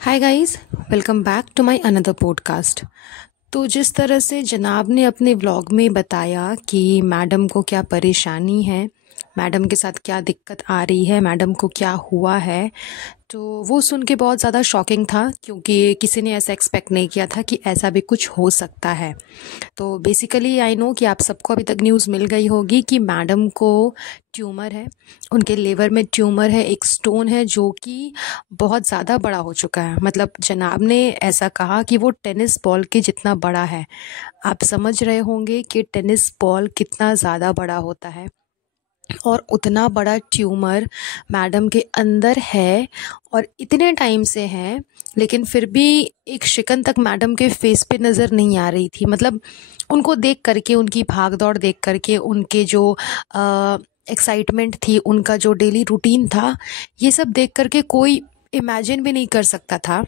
Hi guys, welcome back to my another podcast. तो जिस तरह से जनाब ने अपने व्लॉग में बताया कि मैडम को क्या परेशानी है, मैडम के साथ क्या दिक्कत आ रही है, मैडम को क्या हुआ है, तो वो सुन के बहुत ज़्यादा शॉकिंग था क्योंकि किसी ने ऐसा एक्सपेक्ट नहीं किया था कि ऐसा भी कुछ हो सकता है। तो बेसिकली आई नो कि आप सबको अभी तक न्यूज़ मिल गई होगी कि मैडम को ट्यूमर है, उनके लिवर में ट्यूमर है, एक स्टोन है जो कि बहुत ज़्यादा बड़ा हो चुका है। मतलब जनाब ने ऐसा कहा कि वो टेनिस बॉल के जितना बड़ा है। आप समझ रहे होंगे कि टेनिस बॉल कितना ज़्यादा बड़ा होता है और उतना बड़ा ट्यूमर मैडम के अंदर है और इतने टाइम से है, लेकिन फिर भी एक शिकन तक मैडम के फेस पे नज़र नहीं आ रही थी। मतलब उनको देख करके, उनकी भाग दौड़ देख करके, उनके जो एक्साइटमेंट थी, उनका जो डेली रूटीन था, ये सब देख करके कोई इमेजिन भी नहीं कर सकता था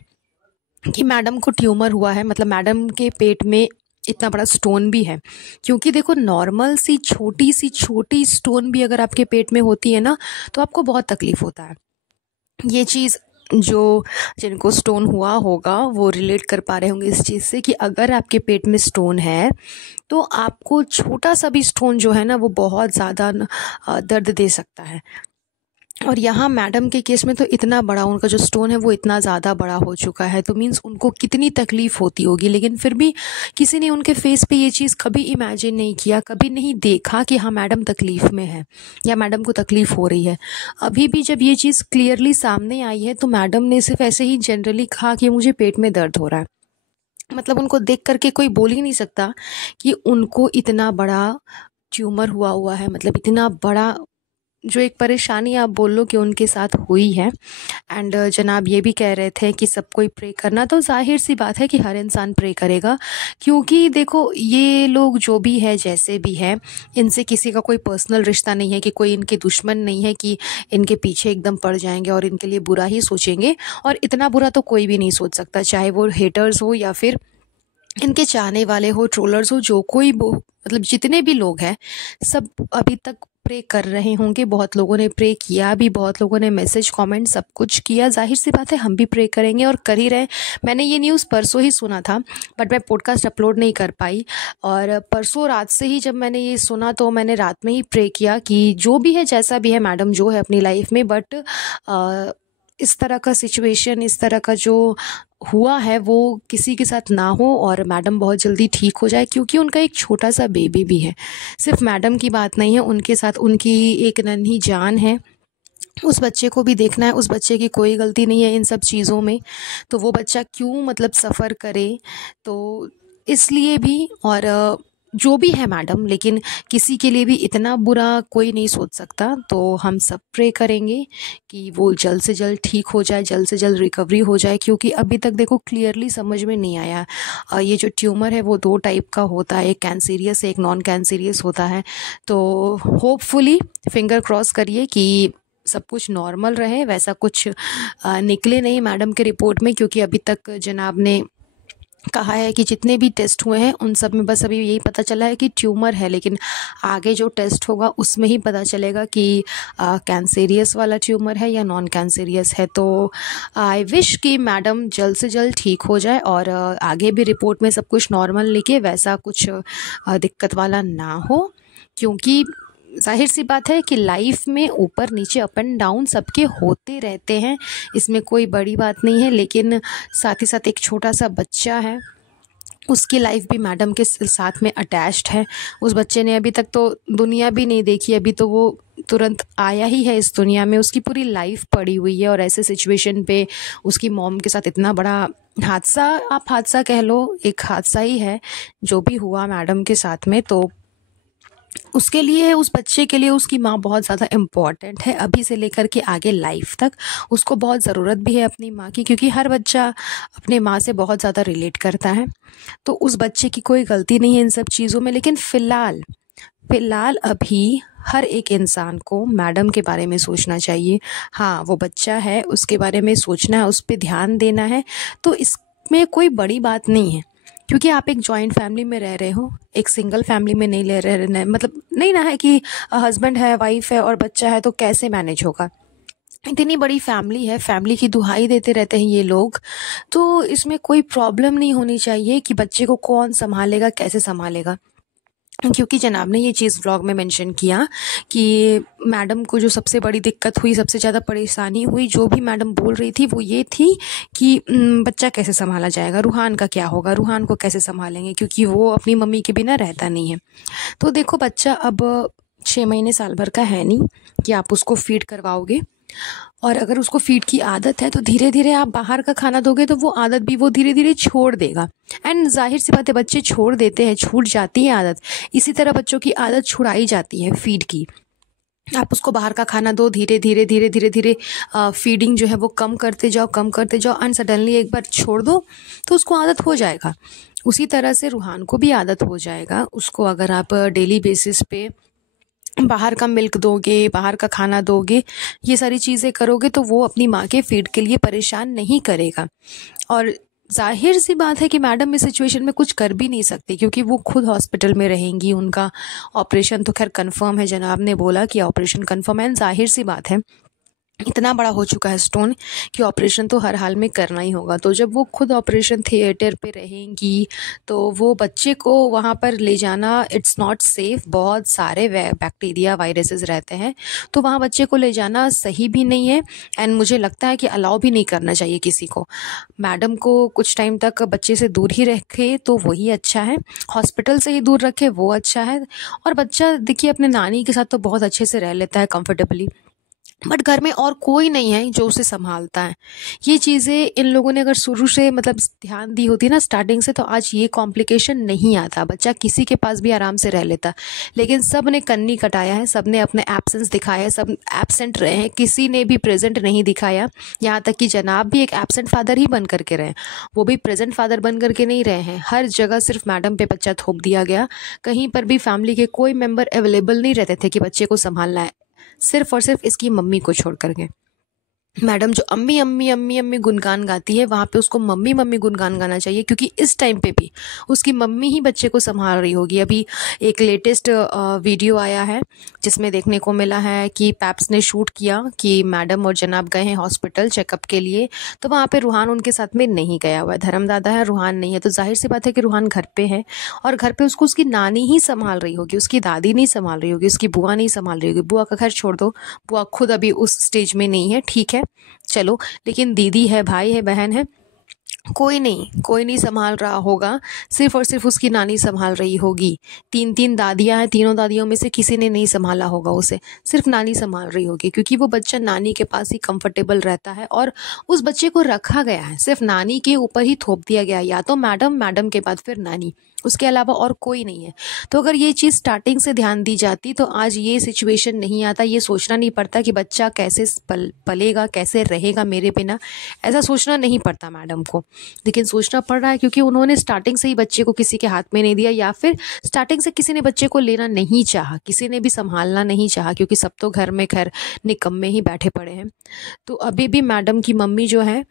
कि मैडम को ट्यूमर हुआ है। मतलब मैडम के पेट में इतना बड़ा स्टोन भी है। क्योंकि देखो, नॉर्मल सी छोटी स्टोन भी अगर आपके पेट में होती है ना, तो आपको बहुत तकलीफ होता है। ये चीज़ जो जिनको स्टोन हुआ होगा वो रिलेट कर पा रहे होंगे इस चीज़ से कि अगर आपके पेट में स्टोन है तो आपको छोटा सा भी स्टोन जो है ना वो बहुत ज़्यादा दर्द दे सकता है। और यहाँ मैडम के केस में तो इतना बड़ा उनका जो स्टोन है वो इतना ज़्यादा बड़ा हो चुका है, तो मीन्स उनको कितनी तकलीफ होती होगी। लेकिन फिर भी किसी ने उनके फेस पे ये चीज़ कभी इमेजिन नहीं किया, कभी नहीं देखा कि हाँ मैडम तकलीफ़ में है या मैडम को तकलीफ़ हो रही है। अभी भी जब ये चीज़ क्लियरली सामने आई है तो मैडम ने सिर्फ ऐसे ही जनरली कहा कि मुझे पेट में दर्द हो रहा है। मतलब उनको देख करके कोई बोल ही नहीं सकता कि उनको इतना बड़ा ट्यूमर हुआ है। मतलब इतना बड़ा जो एक परेशानी आप बोल लो कि उनके साथ हुई है। एंड जनाब ये भी कह रहे थे कि सब कोई प्रे करना, तो जाहिर सी बात है कि हर इंसान प्रे करेगा। क्योंकि देखो, ये लोग जो भी है, जैसे भी है, इनसे किसी का कोई पर्सनल रिश्ता नहीं है, कि कोई इनके दुश्मन नहीं है कि इनके पीछे एकदम पड़ जाएंगे और इनके लिए बुरा ही सोचेंगे। और इतना बुरा तो कोई भी नहीं सोच सकता, चाहे वो हेटर्स हो या फिर इनके चाहने वाले हो, ट्रोलर्स हो, जो कोई मतलब जितने भी लोग हैं, सब अभी तक प्रे कर रहे होंगे। बहुत लोगों ने प्रे किया भी, बहुत लोगों ने मैसेज कमेंट सब कुछ किया। जाहिर सी बात है हम भी प्रे करेंगे और कर ही रहे। मैंने ये न्यूज़ परसों ही सुना था, बट मैं पॉडकास्ट अपलोड नहीं कर पाई। और परसों रात से ही जब मैंने ये सुना तो मैंने रात में ही प्रे किया कि जो भी है, जैसा भी है, मैडम जो है अपनी लाइफ में, बट इस तरह का सिचुएशन, इस तरह का जो हुआ है वो किसी के साथ ना हो और मैडम बहुत जल्दी ठीक हो जाए। क्योंकि उनका एक छोटा सा बेबी भी है। सिर्फ मैडम की बात नहीं है, उनके साथ उनकी एक नन्ही जान है। उस बच्चे को भी देखना है। उस बच्चे की कोई गलती नहीं है इन सब चीज़ों में, तो वो बच्चा क्यों मतलब सफ़र करे। तो इसलिए भी, और जो भी है मैडम, लेकिन किसी के लिए भी इतना बुरा कोई नहीं सोच सकता। तो हम सब प्रे करेंगे कि वो जल्द से जल्द ठीक हो जाए, जल्द से जल्द रिकवरी हो जाए। क्योंकि अभी तक देखो क्लियरली समझ में नहीं आया। ये जो ट्यूमर है वो दो टाइप का होता है, एक कैंसीरियस है, एक नॉन कैंसीरियस होता है। तो होपफुली फिंगर क्रॉस करिए कि सब कुछ नॉर्मल रहे, वैसा कुछ निकले नहीं मैडम के रिपोर्ट में। क्योंकि अभी तक जनाब ने कहा है कि जितने भी टेस्ट हुए हैं उन सब में बस अभी यही पता चला है कि ट्यूमर है, लेकिन आगे जो टेस्ट होगा उसमें ही पता चलेगा कि कैंसेरियस वाला ट्यूमर है या नॉन कैंसेरियस है। तो आई विश कि मैडम जल्द से जल्द ठीक हो जाए और आगे भी रिपोर्ट में सब कुछ नॉर्मल लिखे, वैसा कुछ दिक्कत वाला ना हो। क्योंकि जाहिर सी बात है कि लाइफ में ऊपर नीचे, अप एंड डाउन सबके होते रहते हैं, इसमें कोई बड़ी बात नहीं है। लेकिन साथ ही साथ एक छोटा सा बच्चा है, उसकी लाइफ भी मैडम के साथ में अटैच्ड है। उस बच्चे ने अभी तक तो दुनिया भी नहीं देखी, अभी तो वो तुरंत आया ही है इस दुनिया में। उसकी पूरी लाइफ पड़ी हुई है और ऐसे सिचुएशन पे उसकी मॉम के साथ इतना बड़ा हादसा, आप हादसा कह लो, एक हादसा ही है जो भी हुआ मैडम के साथ में। तो उसके लिए, उस बच्चे के लिए उसकी माँ बहुत ज़्यादा इम्पॉर्टेंट है, अभी से लेकर के आगे लाइफ तक। उसको बहुत ज़रूरत भी है अपनी माँ की, क्योंकि हर बच्चा अपने माँ से बहुत ज़्यादा रिलेट करता है। तो उस बच्चे की कोई गलती नहीं है इन सब चीज़ों में। लेकिन फ़िलहाल फ़िलहाल अभी हर एक इंसान को मैडम के बारे में सोचना चाहिए। हाँ, वो बच्चा है, उसके बारे में सोचना है, उस पर ध्यान देना है। तो इसमें कोई बड़ी बात नहीं है, क्योंकि आप एक जॉइंट फैमिली में रह रहे हो, एक सिंगल फैमिली में नहीं ले रहे। मतलब नहीं ना है कि हस्बैंड है, वाइफ है और बच्चा है तो कैसे मैनेज होगा। इतनी बड़ी फैमिली है, फैमिली की दुहाई देते रहते हैं ये लोग। तो इसमें कोई प्रॉब्लम नहीं होनी चाहिए कि बच्चे को कौन सँभालेगा, कैसे सँभालेगा। क्योंकि जनाब ने ये चीज़ व्लॉग में मेंशन किया कि मैडम को जो सबसे बड़ी दिक्कत हुई, सबसे ज़्यादा परेशानी हुई, जो भी मैडम बोल रही थी वो ये थी कि बच्चा कैसे सँभाला जाएगा, रूहान का क्या होगा, रूहान को कैसे सँभालेंगे, क्योंकि वो अपनी मम्मी के बिना रहता नहीं है। तो देखो बच्चा अब 6 महीने साल भर का है नहीं कि आप उसको फ़ीड करवाओगे, और अगर उसको फ़ीड की आदत है तो धीरे धीरे आप बाहर का खाना दोगे तो वो आदत भी वो धीरे धीरे छोड़ देगा। एंड जाहिर सी बात है, बच्चे छोड़ देते हैं, छूट जाती है आदत। इसी तरह बच्चों की आदत छुड़ाई जाती है फ़ीड की। आप उसको बाहर का खाना दो, धीरे धीरे धीरे धीरे धीरे फीडिंग जो है वो कम करते जाओ, कम करते जाओ, एंड सडनली एक बार छोड़ दो तो उसको आदत हो जाएगा। उसी तरह से रूहान को भी आदत हो जाएगा। उसको अगर आप डेली बेसिस पे बाहर का मिल्क दोगे, बाहर का खाना दोगे, ये सारी चीज़ें करोगे तो वो अपनी माँ के फीड के लिए परेशान नहीं करेगा। और जाहिर सी बात है कि मैडम इस सिचुएशन में कुछ कर भी नहीं सकती, क्योंकि वो खुद हॉस्पिटल में रहेंगी। उनका ऑपरेशन तो खैर कंफर्म है, जनाब ने बोला कि ऑपरेशन कंफर्म है। जाहिर सी बात है, इतना बड़ा हो चुका है स्टोन कि ऑपरेशन तो हर हाल में करना ही होगा। तो जब वो खुद ऑपरेशन थिएटर पे रहेंगी तो वो बच्चे को वहाँ पर ले जाना इट्स नॉट सेफ़। बहुत सारे बैक्टीरिया वायरसेस रहते हैं, तो वहाँ बच्चे को ले जाना सही भी नहीं है, एंड मुझे लगता है कि अलाउ भी नहीं करना चाहिए किसी को। मैडम को कुछ टाइम तक बच्चे से दूर ही रखे तो वही अच्छा है, हॉस्पिटल से ही दूर रखे वो अच्छा है। और बच्चा देखिए अपने नानी के साथ तो बहुत अच्छे से रह लेता है कंफर्टेबली, बट घर में और कोई नहीं है जो उसे संभालता है। ये चीज़ें इन लोगों ने अगर शुरू से मतलब ध्यान दी होती ना स्टार्टिंग से, तो आज ये कॉम्प्लिकेशन नहीं आता, बच्चा किसी के पास भी आराम से रह लेता। लेकिन सब ने कन्नी कटाया है, सब ने अपने एब्सेंस दिखाया है, सब एब्सेंट रहे हैं, किसी ने भी प्रेजेंट नहीं दिखाया। यहाँ तक कि जनाब भी एक एब्सेंट फादर ही बन करके रहे, वो भी प्रेजेंट फादर बन करके नहीं रहे हैं। हर जगह सिर्फ मैडम पे बच्चा थोप दिया गया। कहीं पर भी फैमिली के कोई मेंबर अवेलेबल नहीं रहते थे कि बच्चे को संभालना है, सिर्फ और सिर्फ इसकी मम्मी को छोड़ करके। मैडम जो अम्मी अम्मी अम्मी अम्मी गुनगान गाती है, वहाँ पे उसको मम्मी मम्मी गुनगान गाना चाहिए, क्योंकि इस टाइम पे भी उसकी मम्मी ही बच्चे को संभाल रही होगी। अभी एक लेटेस्ट वीडियो आया है जिसमें देखने को मिला है कि पैप्स ने शूट किया कि मैडम और जनाब गए हैं हॉस्पिटल चेकअप के लिए, तो वहाँ पे रूहान उनके साथ में नहीं गया हुआ है। धर्मदादा है, रूहान नहीं है। तो जाहिर सी बात है कि रूहान घर पे है, और घर पे उसको उसकी नानी ही संभाल रही होगी, उसकी दादी नहीं संभाल रही होगी, उसकी बुआ नहीं संभाल रही होगी। बुआ का खैर छोड़ दो, बुआ खुद अभी उस स्टेज में नहीं है, ठीक है चलो, लेकिन दीदी है, भाई है, बहन है, कोई नहीं संभाल रहा होगा, सिर्फ और सिर्फ उसकी नानी संभाल रही होगी। 3 दादियां हैं, तीनों दादियों में से किसी ने नहीं संभाला होगा उसे, सिर्फ नानी संभाल रही होगी, क्योंकि वो बच्चा नानी के पास ही कंफर्टेबल रहता है और उस बच्चे को रखा गया है, सिर्फ नानी के ऊपर ही थोप दिया गया है, या तो मैडम, मैडम के बाद फिर नानी, उसके अलावा और कोई नहीं है। तो अगर ये चीज़ स्टार्टिंग से ध्यान दी जाती तो आज ये सिचुएशन नहीं आता, ये सोचना नहीं पड़ता कि बच्चा कैसे पलेगा, कैसे रहेगा मेरे बिना, ऐसा सोचना नहीं पड़ता मैडम को। लेकिन सोचना पड़ रहा है क्योंकि उन्होंने स्टार्टिंग से ही बच्चे को किसी के हाथ में नहीं दिया, या फिर स्टार्टिंग से किसी ने बच्चे को लेना नहीं चाहा, किसी ने भी संभालना नहीं चाहा, क्योंकि सब तो घर में खैर निकम्मे ही बैठे पड़े हैं। तो अभी भी मैडम की मम्मी जो है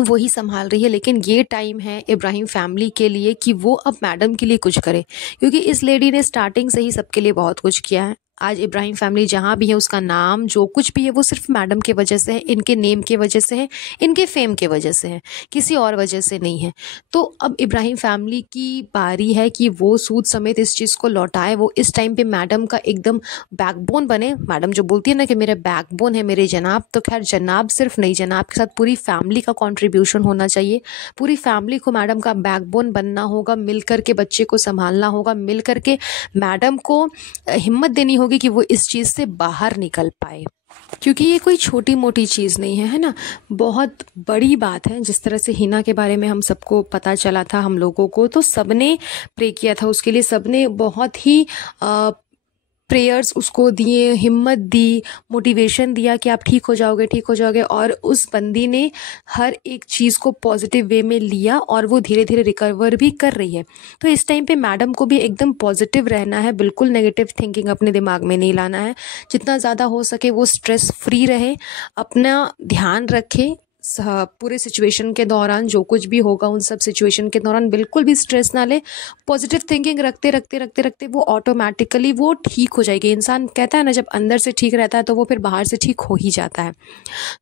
वही संभाल रही है। लेकिन ये टाइम है इब्राहिम फैमिली के लिए कि वो अब मैडम के लिए कुछ करे, क्योंकि इस लेडी ने स्टार्टिंग से ही सबके लिए बहुत कुछ किया है। आज इब्राहिम फैमिली जहाँ भी है, उसका नाम जो कुछ भी है वो सिर्फ मैडम की वजह से है, इनके नेम की वजह से है, इनके फेम की वजह से है, किसी और वजह से नहीं है। तो अब इब्राहिम फैमिली की बारी है कि वो सूद समेत इस चीज़ को लौटाए, वो इस टाइम पे मैडम का एकदम बैकबोन बने। मैडम जो बोलती है ना कि मेरे बैकबोन है मेरे जनाब, तो खैर जनाब सिर्फ नहीं, जनाब के साथ पूरी फैमिली का कॉन्ट्रीब्यूशन होना चाहिए। पूरी फैमिली को मैडम का बैकबोन बनना होगा, मिल करके बच्चे को संभालना होगा, मिल करके मैडम को हिम्मत देनी होगी कि वो इस चीज़ से बाहर निकल पाए, क्योंकि ये कोई छोटी मोटी चीज़ नहीं है, है ना, बहुत बड़ी बात है। जिस तरह से हिना के बारे में हम सबको पता चला था, हम लोगों को, तो सबने प्रे किया था उसके लिए, सबने बहुत ही प्रेयर्स उसको दिए, हिम्मत दी, मोटिवेशन दिया कि आप ठीक हो जाओगे, ठीक हो जाओगे। और उस बंदी ने हर एक चीज़ को पॉजिटिव वे में लिया और वो धीरे धीरे रिकवर भी कर रही है। तो इस टाइम पे मैडम को भी एकदम पॉजिटिव रहना है, बिल्कुल नेगेटिव थिंकिंग अपने दिमाग में नहीं लाना है। जितना ज़्यादा हो सके वो स्ट्रेस फ्री रहे, अपना ध्यान रखे, पूरे सिचुएशन के दौरान जो कुछ भी होगा उन सब सिचुएशन के दौरान बिल्कुल भी स्ट्रेस ना ले। पॉजिटिव थिंकिंग रखते रखते रखते रखते वो ऑटोमेटिकली वो ठीक हो जाएगी। इंसान कहता है ना, जब अंदर से ठीक रहता है तो वो फिर बाहर से ठीक हो ही जाता है।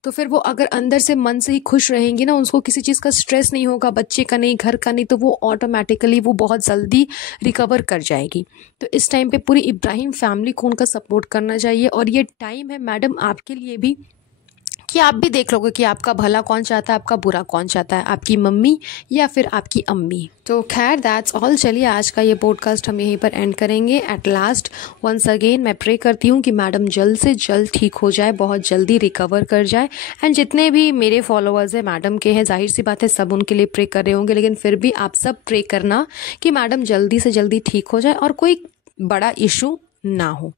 तो फिर वो अगर अंदर से मन से ही खुश रहेंगी ना, उसको किसी चीज़ का स्ट्रेस नहीं होगा, बच्चे का नहीं, घर का नहीं, तो वो ऑटोमेटिकली वो बहुत जल्दी रिकवर कर जाएगी। तो इस टाइम पे पूरी इब्राहिम फैमिली को उनका सपोर्ट करना चाहिए। और ये टाइम है मैडम आपके लिए भी कि आप भी देख लोगे कि आपका भला कौन चाहता है, आपका बुरा कौन चाहता है, आपकी मम्मी या फिर आपकी अम्मी। तो खैर दैट्स ऑल। चलिए आज का ये पॉडकास्ट हम यहीं पर एंड करेंगे। एट लास्ट वंस अगेन मैं प्रे करती हूँ कि मैडम जल्द से जल्द ठीक हो जाए, बहुत जल्दी रिकवर कर जाए। एंड जितने भी मेरे फॉलोअर्स हैं मैडम के हैं, जाहिर सी बात है सब उनके लिए प्रे कर रहे होंगे, लेकिन फिर भी आप सब प्रे करना कि मैडम जल्दी से जल्दी ठीक हो जाए और कोई बड़ा इशू ना हो।